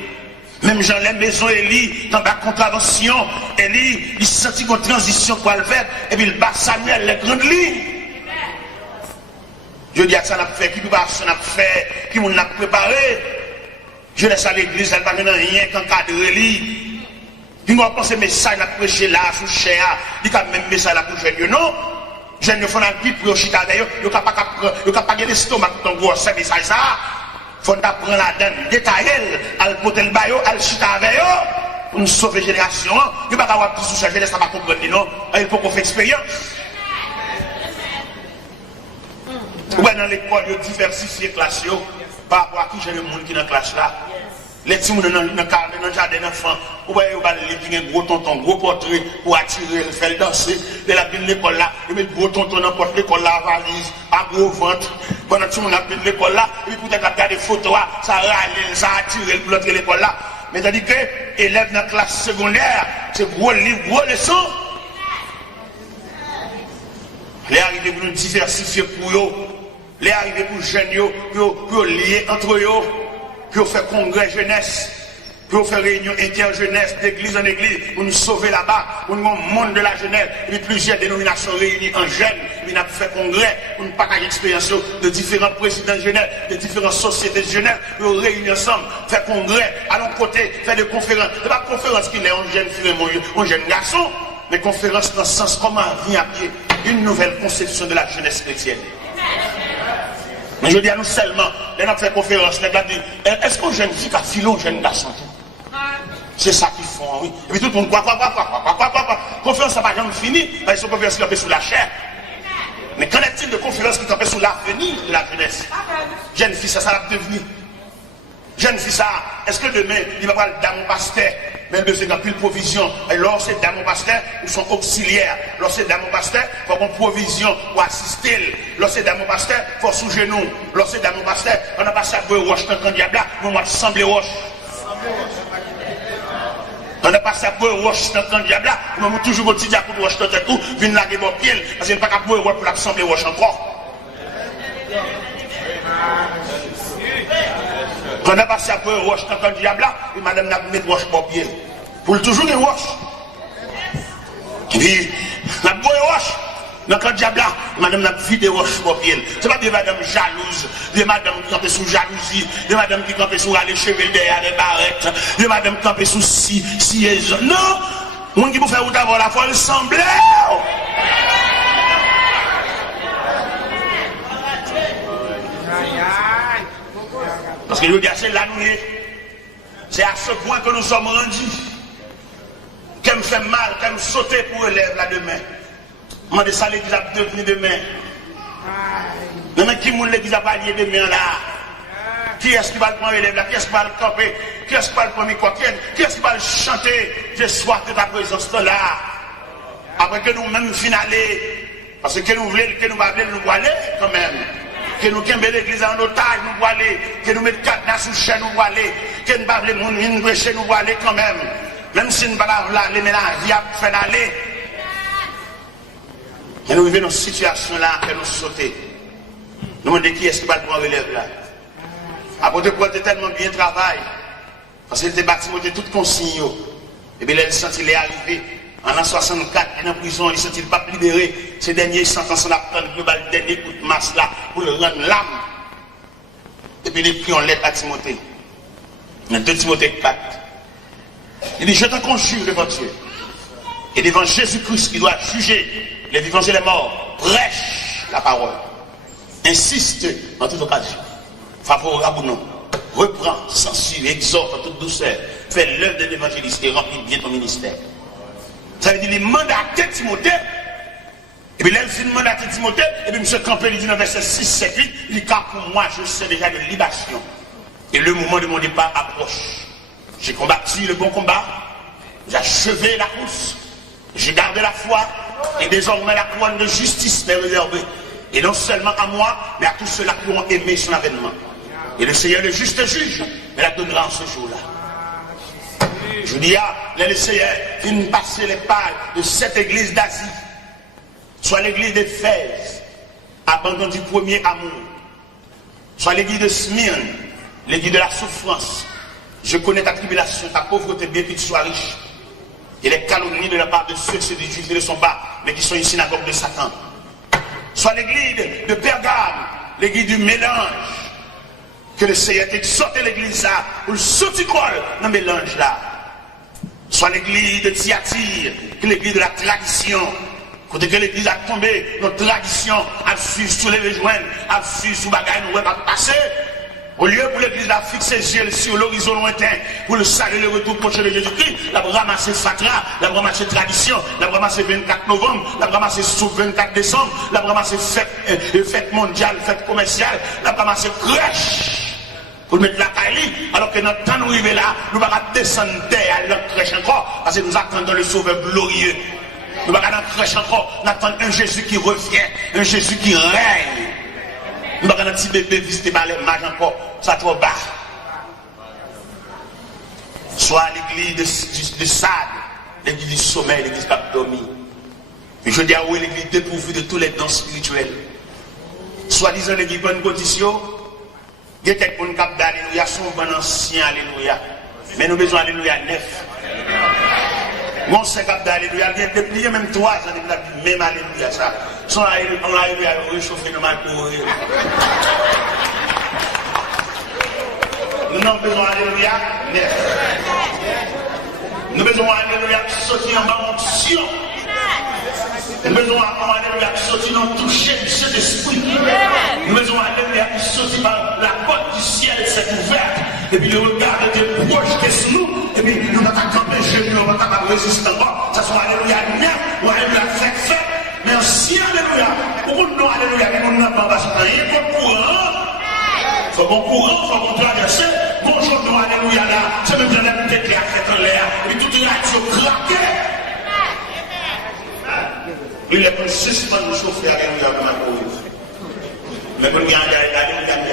Même Jean les maison Élie, dans la contravention, Élie, il sentit une transition pour le faire, et puis il bat Samuel, les grandes lignes. Je dis à ça, n'a fait, qui peut pas ça n'a fait, qui m'a préparé. Je laisse à l'église, elle ne va rien qu'encadrer lui. Puis moi, je pense que le message n'a prêché là, sous cher, il y a même message là pour jeune, non? Jeune, il faut un petit peu chita d'ailleurs, il n'y a pas de l'estomac pour ton gros message ça. Il faut prendre la donne, détailler, al poter le baillot, al chita avec eux, pour nous sauver la génération. Il n'y a pas d'avoir tout sous sa jeunesse, ça va comprendre, non? Il faut qu'on fasse expérience. Ouais, dans l'école, il y a diversifié la classe, par rapport à qui j'ai le monde qui est dans la classe là. Les petits gens dans le jardin d'enfants, vous voyez, vous allez un gros tonton, gros portrait pour attirer, le faire danser. Et la bine l'école là, il met le gros tonton dans l'école là, valise, à gros ventre. Pendant que tout le monde a bine l'école là, et puis peut-être regarder des photos, ça râle, ça attire pour l'autre l'école là. Mais tandis que, élève dans la classe secondaire, c'est gros livre, gros leçon. Les arrivés pour nous diversifier pour eux, les arrivés pour jeunes, pour lier entre eux. Pour faire congrès jeunesse, pour faire réunion inter-jeunesse, d'église en église, pour nous sauver là-bas, pour nous monde de la jeunesse, et puis plusieurs dénominations réunies en jeunes, puis nous avons fait congrès, pour nous partager l'expérience de différents présidents de jeunesse, de différentes sociétés de jeunesse, pour nous réunir ensemble, faire congrès, à nos côtés, faire des conférences. Ce n'est pas conférence qu'il est un jeune fille, un jeune garçon, mais conférence dans le sens comment vient à pied une nouvelle conception de la jeunesse chrétienne. Mais je dis à nous seulement, on a fait conférence, on a dit, est-ce qu'on jeune fille qui a filé un jeune garçon? C'est ça qu'ils font, oui. Et puis tout le monde, quoi. Conférence, ça va jamais finir, parce qu'ils sont conférences qui campent sous la chair. Mais qu'en est-il de conférences qui campent sous l'avenir de la jeunesse? Jeune fille, ça va devenir. Jeune fille, ça, est-ce que demain, il va parler d'un pasteur, même de ces plus de provision, et lorsque c'est d'un pasteur, ils sont auxiliaires. Lorsque c'est d'un pasteur, il faut qu'on provision pour assister. Lorsque c'est d'un pasteur, il faut sous genou. Lorsque c'est d'un pasteur, on n'a pas ça pour roche dans le diable, on va sembler roche. On n'a pas ça pour roche dans le diable, on va toujours au petit diable pour roche dans le tout, venir laguer mon pied, parce qu'il n'y a pas qu'à pour roche pour l'assembler roche encore. On a passé un peu de roche dans le diable là, et madame n'a mis roche pour pied. Pour toujours des roches. Et puis, la boue roche dans le diable là, madame n'a vu des roches pour pied. C'est pas des madames jalouses, des madames qui campent sous jalousie, des madames qui campent sous les cheveux derrière des barrettes, des madames qui campent sous sièges. Non! Moi qui vous faire avoir la foi, il semblait. Parce que je veux dire, c'est là nous. C'est à ce point que nous sommes rendus. Qu'elle me fait mal, qu'elle me saute pour élève là demain. Moi, de ça, l'église a devenu demain. Demain, qui moule l'église a validé demain là? Qui est-ce qui va le prendre élève là? Qui est-ce qui va le camper? Qui est-ce qui va le prendre quoi? Qui est-ce qui va le chanter? J'ai soif de ta présence là. Après que nous-mêmes finaler. Parce que nous voulons, que nous voulons nous aller quand même. Que nous quittons l'église en otage, nous voulons aller. Que nous mettons cadenas sous chaîne, nous voulons aller. Que nous ne voulons pas nous prêcher, nous voulons aller quand même. Même si nous ne voulons pas aller, mais la vie a fait aller. Et nous vivons dans cette situation-là, que nous sauter. Nous demandons qui est-ce qui va le prendre relève là. Après de quoi tu tellement bien travaillé. Parce qu'il était bâti, il était tout consigne. Et bien, il senti qu'il est arrivé. En l'an 64, il est en prison, il ne s'est pas libéré. Ces derniers sentences, on a pris le dernier coup de masse là pour le rendre l'âme. Et puis il est pris en lettre à Timothée. Dans 2 Timothée 4. Il dit, je te conjure devant Dieu et devant Jésus-Christ qui doit juger les vivants et les morts. Prêche la parole. Insiste en toute occasion. Favorable ou non. Reprends, censure, exhorte en toute douceur. Fais l'œuvre de l'évangéliste et remplis bien ton ministère. Ça veut dire qu'il mandaté Timothée. Et puis là, il dit mandaté Timothée. Et puis M. Campbell, il dit dans verset 6, 7, 8, il dit car pour moi, je sais déjà de libation. Et le moment de mon départ approche. J'ai combattu le bon combat. J'ai achevé la course. J'ai gardé la foi. Et désormais, la couronne de justice m'est réservée. Et non seulement à moi, mais à tous ceux-là qui ont aimé son avènement. Et le Seigneur, le juste juge, me la donnera en ce jour-là. Je dis, le Seigneur vient passer les pages de cette église d'Asie, soit l'église d'Éphèse, abandon du premier amour, soit l'église de Smyrne, l'église de la souffrance. Je connais ta tribulation, ta pauvreté, bien que tu sois riche. Et les calomnies de la part de ceux qui des Juifs qui ne sont pas, mais qui sont une synagogue de Satan. Soit l'église de Pergame, l'église du mélange. Que le Seigneur t'exhorte l'église là, pour le sauticole dans le mélange là. Soit l'église de Thyatire, que l'église de la tradition. Quand l'église a tombé, notre tradition a suivi sous les joints, a suivi sous bagaille, nous ne pouvons pas passer. Au lieu pour l'église de fixer les yeux sur l'horizon lointain, pour le salut, le retour prochain de Jésus-Christ, la ramasser Fatra, la ramasser tradition, la ramasser 24 novembre, la ramasser sous 24 décembre, la ramasser fête mondiale, fête commerciale, la ramasser crèche. Pour mettre la caille, alors que notre temps nous arrive là, nous ne pouvons pas descendre terre à notre crèche encore, parce que nous attendons le sauveur glorieux. Nous ne pouvons pas dans crèche encore, nous attendons un Jésus qui revient, un Jésus qui règne. Nous ne pouvons pas un petit bébé visiter par les mages encore, ça trop bas. Soit l'église de Sade, l'église du sommeil, l'église qui a dormi. Mais je dis à vous, l'église dépourvue de tous les dons spirituels. Soit disant l'église bonne condition. Il y a quelqu'un qui a d'alléluia, son bon ancien alléluia. Mais nous avons besoin d'alléluia neuf. Mon sait cap d'alléluia, il y a depuis même 3 ans, il a dit même alléluia ça. Son alléluia réchauffé dans ma tour. Nous avons besoin d'alléluia neuf. Nous avons besoin d'alléluia qui sortir en bas onction. Nous avons besoin d'alléluia qui sortir dans le toucher du Saint-Esprit. Nous avons d'alléluia qui sortir par la porte du ciel s'est ouverte. Et puis le regard était projeté sur nous. Et puis nous n'avons existe encore, ça soit alléluia 9 ou alléluia 5. Mais si alléluia, pourquoi non alléluia, mais on n'a pas passé rien pour courant. Faut bon courant, faut bon traverser. Bonjour, non alléluia là, c'est même bien la tête qui a fait en l'air, et tout est là, craqué. Il est pour suspendre le chauffeur alléluia pour ma cause. Mais pour bien alléluia 9.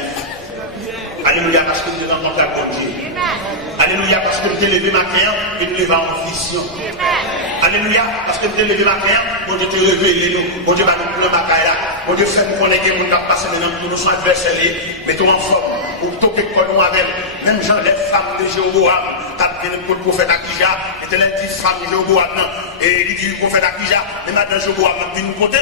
Alléluia parce que nous sommes dans ta bonne Dieu. Alléluia parce que nous t'es levé matin et nous levons en vision. Alléluia parce que nous t'es levé matin, mon Dieu te révélé nous. Mon Dieu va nous prendre ma caille là. Mon Dieu fait nous connaître que nous avons passé maintenant pour nous sommes adversaires. Mettons en forme. Pour toquer quoi nous avec. Même Jean, les femmes de Jéroboam, t'as bien le prophète Akija, et t'es les 10 femmes de Jéroboam, et il dit le prophète Akija, et maintenant Jéroboam, dit nous côté.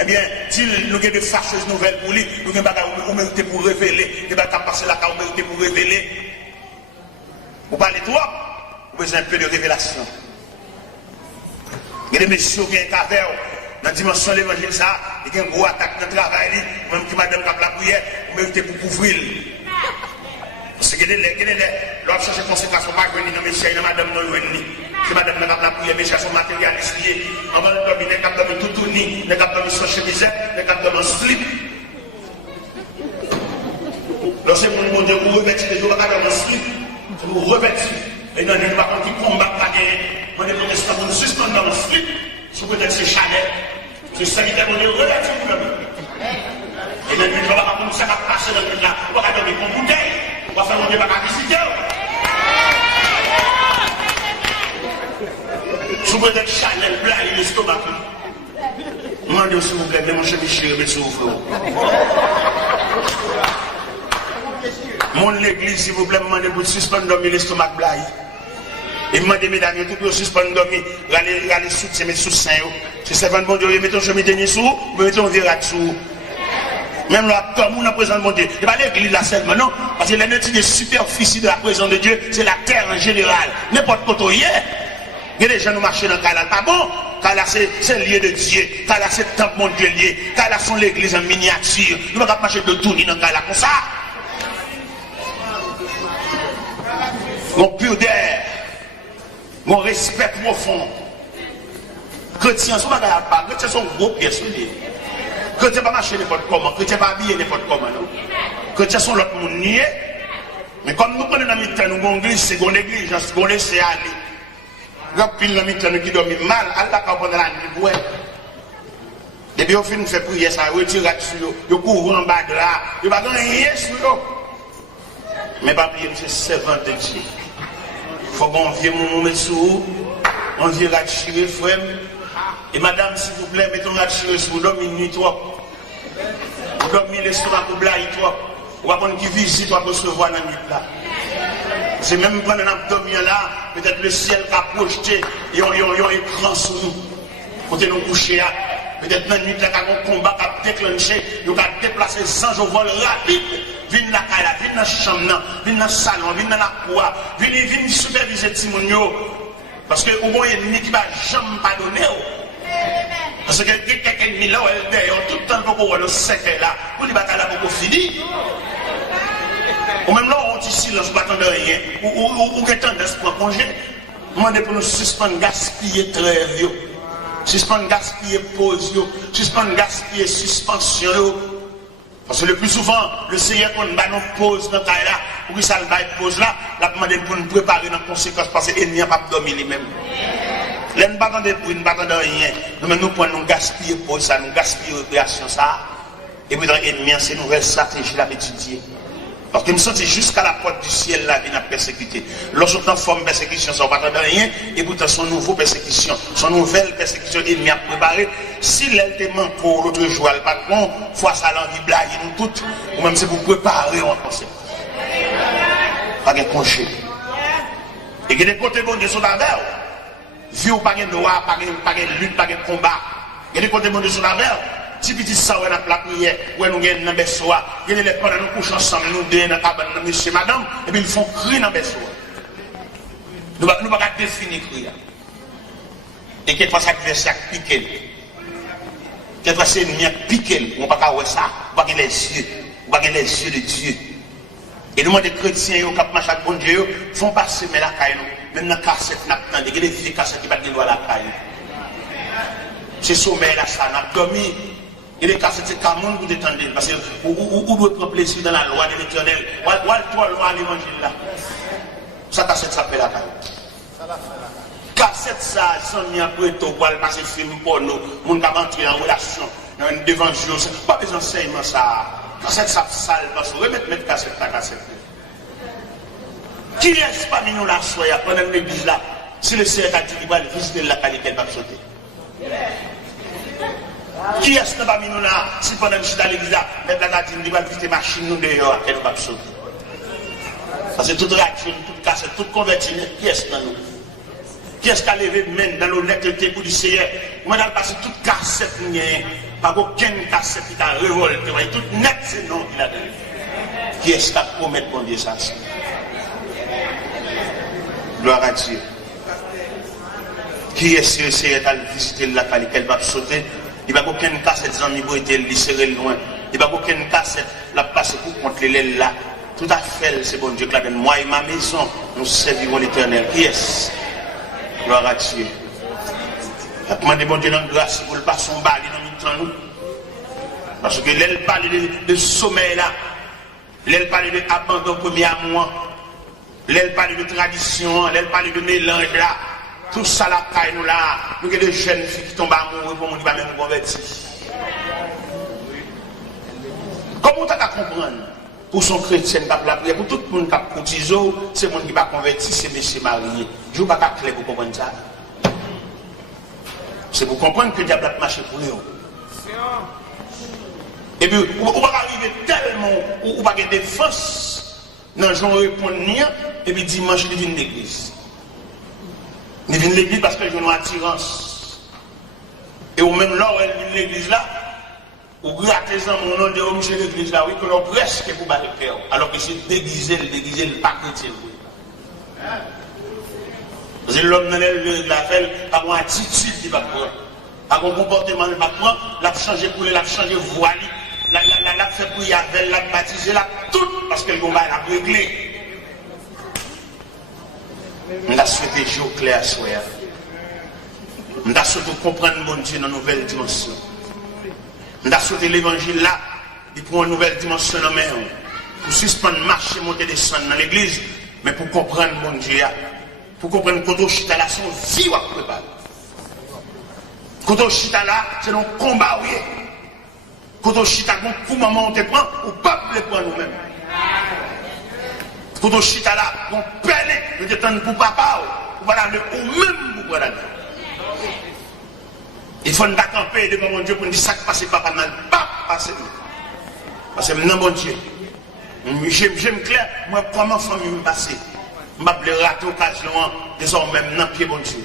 Eh bien, s'il nous a des fâcheuses nouvelles pour lui, nous avons des bagages mérité pour révéler, des bagages passé la carte mérité pour révéler. Vous parlez trop, vous avez un peu de révélation. Il y a des messieurs qui ont un caverne, dans la dimension de l'évangile, ça, il y a une grosse attaque dans le travail, même qui madame qui a la prière, vous méritez pour couvrir. Parce que l'on cherche conséquence, on va venir dans le messieurs, dans madame non loin. Si madame n'a pas la prière, mais cherche son matériel lié. On va le dominer, n'a pas de tout tourner, n'a pas de son chemisette, n'a pas de slip. Lorsque mon Dieu vous revêtit les jours, pas dans le slip, vous revêtit. Et dans les gens qui combattent la guerre, on est protestant pour nous suspendre dans le slip, sous peut-être c'est Chanel. C'est sanitaire, on est revêti pour le et dans les gens, on va commencer à passer dans le là, on va donner une bouteille, on va faire mon Dieu, on va visiter. Sous peut-être Chanel blanc et l'estomac. Demandez s'il vous plaît, de mon cher Michel, mais s'il vous plaît. Mon l'église, s'il vous plaît, demandez pour suspendre dormir l'estomac blanc. Et demandez, mesdames, tout pour suspendre dormir, allez soutiens, mais sous sein. Si c'est pas bon Dieu, mettons chemin dernier sous, mettons virage sous. Même là, comme on a présent de mon Dieu. Et pas l'église là seulement, non. Parce que la des superficie de la présence de Dieu, c'est la terre en général. N'importe quoi, il y a des gens qui marchent dans le canal. Pas bon. Car là, c'est le lieu de Dieu. Car là, c'est le temple mon Dieu lié. Car là, c'est l'église en miniature. Nous ne pouvons pas marcher de tourner dans le canal comme ça. Mon pudeur, mon respect profond. Chrétiens sont pas chrétiens sont gros pièces. Chrétiens pas marcher n'importe comment. Chrétiens pas habiller n'importe comment. Chrétiens sont l'autre monde nié. Mais comme nous prenons dans le temps, nous avons une église, c'est une église, nous laissons aller. Nous avons pile dans le temps qui dorment mal, Allah quand on a la nuit. Depuis qu'on finit de faire prier, ça retire sur eux, ils courent en bas de là, ils ne vont pas rien sur eux. Mais pas oublier, c'est servant de Dieu. Il faut qu'on vienne mon messou, on vient retirer frère. Et madame, s'il vous plaît, mettons retirer sur vous, dormez une nuit trop. Vous dormez l'estomac pour blayer trop. Ou à qui visite, pour se voir dans la nuit là. C'est même pendant l'abdomen là, peut-être le ciel qui a projeté, et on écran sur nous. Quand nous coucher, peut-être dans la nuit là, quand on combat, qui a déclenché, nous avons déplacé sans au vol rapide. Viens dans la caille, viens dans la chambre, viens dans le salon, viens dans la cour, viens superviser Timonio. Parce que au moins, il y a une ennemi qui ne va jamais pardonner. Parce que quelqu'un qui est là, tout le temps, pour le secret là, pour les batailles là, pour finir. Ou même là, on dit silence, pas de rien. Ou qu'il y ait tendance pour congé. Demandez pour nous suspendre, gaspiller trêve, suspendre, gaspiller pause, suspendre, gaspiller suspension. Parce que le plus souvent, le Seigneur, quand nous pause dans le cas là, pour que ça le pause là, la demande pour nous préparer dans la conséquence parce que l'ennemi n'a pas dormi lui-même. L'ennemi n'a pas de bruit, n'a pas de rien. Nous prenons, nous gaspiller pause ça, nous gaspiller récréation ça. Et puis dans l'ennemi, c'est une nouvelle stratégie à étudier. Parce que nous sommes jusqu'à la porte du ciel là, qui n'a persécuté. Lorsqu'on est en forme de persécution, ça ne va pas de rien. Et pourtant, son nouveau persécution, son nouvelle persécution, il m'y a préparé. Si l'elle manque pour l'autre jour, le patron, fois ça l'envie blague, nous toutes, ou même c'est pour préparer en conséquence. Pas de congé. Et que des côtés bon Dieu sont d'avers. Vie ou pas de droit, pas de lutte, pas de combat. Et des côtés bon Dieu sont d'avers. Si petit ça, on a la prière, où nous gagnons dans le berceau, il y a les pendant nous couchons ensemble, nous deux dans la cabane, monsieur, madame, et puis ils font crier dans le berceau. Nous ne pouvons pas définir crier. Et quelquefois, ça adversaire piqué. Quelquefois, c'est ennemi piqué. On ne peut pas voir ça, on ne peut pas les yeux, on ne peut pas les yeux de Dieu. Et nous, des chrétiens, qui marchent avec bon Dieu, font passer mais la caille nous. même dans la cassette, il y a des vieilles cassettes qui battent les doigts à la caille. C'est sommeil là, ça, on a dormi. Il y a des cassettes, c'est comme vous détendez, parce que vous doit prendre plaisir dans la loi de l'éternel. Ou la loi à l'évangile là. Ça, cassette s'appelle la caille. Cassette, ça, sans n'y après tout, pour passer film pour nous, on va entrer en relation, dans une dévention, pas des enseignements, ça. Cassette, ça sale, parce que remettre cassette, la cassette. Qui est-ce parmi nous la soya pendant l'église là? Si le Seigneur a dit qu'il va visiter la qualité, il va sauter. Qui est-ce parmi nous là? Si pendant que je suis à l'église là, même la Nadine, il va visiter machine nous dehors, elle va sauter. Parce que toute réaction, toute cassette, toute convertie, qui est-ce dans nous? Qui est-ce qui a levé même dans l'honnêteté pour du Seigneur? Moi, dans le passé, toute cassette, pas aucune cassette qui t'a révolté, toute net, c'est non qu'il a donné. Qui est-ce qui a promis bon Dieu ça? Gloire à Dieu. Qui est-ce que c'est à visiter la qualité qu'elle va sauter? Il n'y a aucune cassette sans niveau et il serré loin. Il n'y a aucune cassette la place pour contrer l'aile là. Tout à fait, c'est bon Dieu qui l'a donné. Moi et ma maison, nous servirons l'Éternel. Qui est-ce? Gloire à Dieu. Demandez bon Dieu dans grâce pour le pas son bali dans le temps nous. Parce que l'aile parle de sommeil là. L'aile parle de abandon premier amour. L'aile parle de tradition, l'aile parle de mélange là. Tout ça là, nous là, nous avons des jeunes filles qui tombent amoureux pour nous qui ne même convertir. Comment tu as comprendre? Pour son chrétien, la prière, pour tout le monde qui a cotisé, c'est le monde qui va convertir, c'est monsieur marié. Je ne vais pas clair pour comprendre ça. C'est pour comprendre que le diable a marché pour eux. Et puis, on va arriver tellement, on va avoir des défense dans le genre de répondre, et puis dimanche, il vient de l'église. Il vient de l'église parce que j'ai une attirance. Et ou même là où elle vient de l'église là, ou grattez dans mon nom de homme chez l'église là, oui, que l'on presque pour battre le cœur. Alors que c'est déguisé, le pas chrétien. Parce que l'homme dans la fait, par une attitude qui va prendre, par un comportement qui va prendre, l'a changé pour l'a changé voile, l'a fait pour y avoir, l'a baptisé, l'a tout, parce que le combat l'a réglé. On a souhaité jouer clair à soi. On a souhaité comprendre mon Dieu dans une nouvelle dimension. On a souhaité l'évangile là, il prend une nouvelle dimension dans la main. Pour suspendre, marcher, monter, descendre dans l'église, mais pour comprendre mon Dieu, pour comprendre que quand chita là, son vie à préparer. Quand chita là, c'est un combat, oui. Quand chita, pour maman, on te prend, ou pas le prendre nous-mêmes. Quand on chita là, on pèle, nous détendons pour papa, ou voilà, ou même pour voilà. Il faut nous camper devant mon Dieu pour nous dire ça qui passe papa mal, pas passer. Parce que non, mon Dieu, j'aime clair, moi, comment famille me passer. Je vais rater l'occasion, désormais, non, pied, mon Dieu.